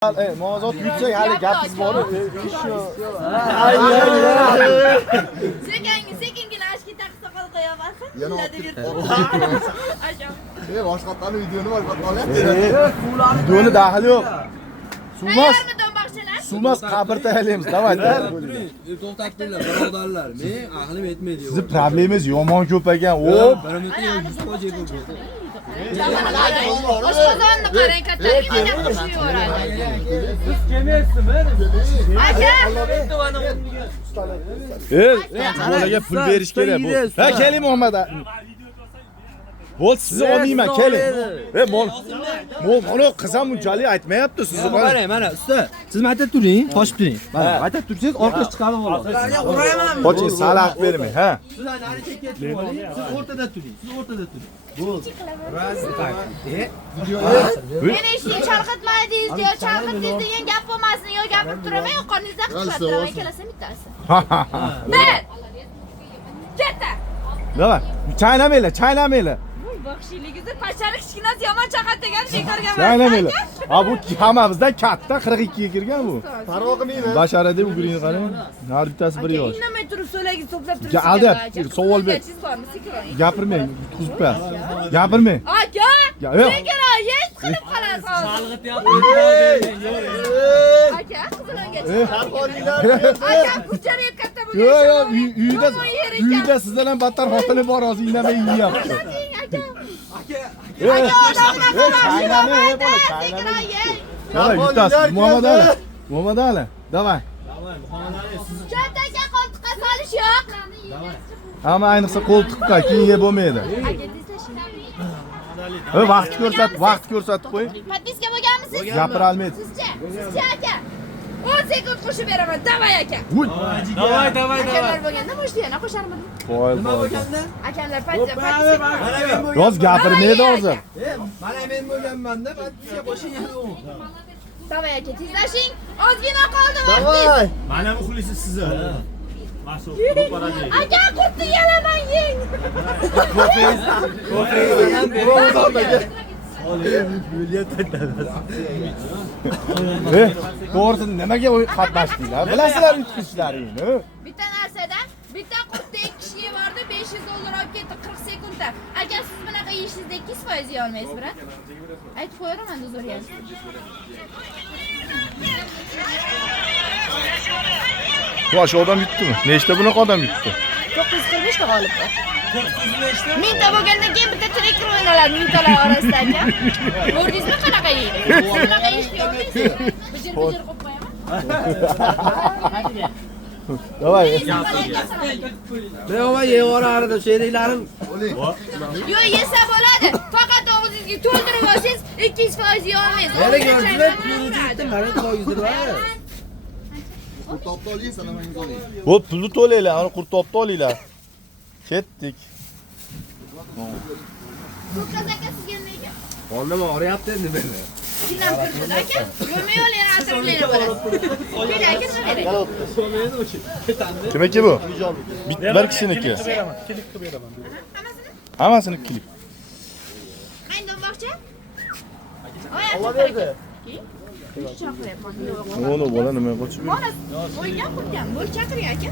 Mozot yutsak hali gapimiz bor. Ish yo'q. Sekingina ashki taqsa qol qo'yaversin. Yana Ajab. boshqatdan videoni bor qolyapti. Videoni daxli yo'q. Suvmas. Baxshalar. Suvmas qabr tayyorlaymiz. Davay. To'xtatdilar, birodarlar. Men aqlim yetmaydi. Sizni problemingiz yomon ko'p ekan. O, Birodarga 100 foiz yeb bo'ldi. Oshqozonni qarang, kattalikka qilib yuboradi. bolaga pul berish kerak bu. Ha, keling Muhammad. Bo'l, sizni olmayman, keling. Mana qiz ham unchalik aytmayapti sizni. Qarang, mana usta, siz mayta turing, qochib turing. Mana mayta tursangiz, orqaga chiqarib olasiz. Qoching, salax bermang, ha. Siz nari chekka turing, siz o'rtada turing. Meni ishni chalg'itmadingiz, yo chalg'itdingiz degan gap bo'lmasin, yo gapirib turaman, yo qorningizdan qiqlatiraman, kelasam bittasi. Bet! Ketta! Davay. Chaynamanglar. Baxshiligingizni pashalik kichkinasi yomon chaqatgan bekorga emas. Chaynamanglar. Ha, bu hammamizdan katta 42 ga kirgan bu. Parvo qilmaydi. Bashara deb o'girini qarang. Har bittasi bir yosh. Indamay turib so'lagingiz to'plab turibsiz. Aldab, savol ber. Gapirmang, tutqizib qo'y. Gapirmang. Aka! Yo'q. Sekira, yeng qilib qolasiz. Aka, qizilonga Aka, kucharib katta bo'lgan. Uyda sizdan ham battar xotini bor, hozir indamay yeyapti. Chaynamang, bola, chaynamang. Davay, bittasi Muhammad Ali. Davay. Kattaga qo'ltiqqa solish yo'q. Hamma ayniqsa qo'ltiqqa keyin yeb bo'lmaydi. Vaqt ko'rsatib qo'ying. Podpiska bo'lganmisiz? Gapira olmaydi. Sizcha aka. 10 sekund qo'shib beraman. Davay aka. Davay. Akalar bo'lganda yana qo'sharman. Nima bo'lganda? Akalar podpiska. Yoz gapirmaydi hozir. Mana men bo'lganman-da, podpiska qo'shing yana u. Davay aka, tezlashing. Ozgina qoldi vaqt. Davay. Mana muxlisi sizni. Mas'ul qo'paradi. Aka, qurtni yalaman yeng. To'g'risini nimaga qatnashdinglar? Bilasizlar yutqizishlaringni. Bitta narsadan bitta qurtda 2 kishi yevordi, $500 olib ketdi 40 sekundda. Agar siz bunaqa yeyishingizda 200% yeya olmaysiz, brat. Aytib qo'yaman, o'zlaringiz. Yosh odam yutdimi? Nechta bunaqa odam yutdi? 945 ta g'olibda. 1000 ta bo'lgandan keyin bitta trekker o'ynaladi 1000 talar orasida aka. Ko'rdingizmi qanaqa yeydi? Bunaqa yeyishni olmaysiz. Bijir qilib qo'yaman. Davay. Beva yevorardi, sheriklarim. Yo, yesa bo'ladi. Faqat og'zingizga to'ldirib olsangiz 200% yeya olmaysiz. Mana ko'rdingizlar, yuribdi, mana 100 lira. Topda oling, salamangiz oling. Bo'p, pulni to'laylar, ana qurt topdi olinglar. Ketdik. Ko'kaz aka sizga nima ekan? Oldima oryapti endi meni. Sinam kirdi aka. Yo'mi yo'lini atriblaydi bo'ladi. Keling aka, nima kerak? Kimniki bu? Bir kishiniki. Hammasini klip. Qaydan boqcha? Oyoqqa. Onu bola nima qo'chib? Mana o'ygan qurgan. Bo'l chaqiring aka.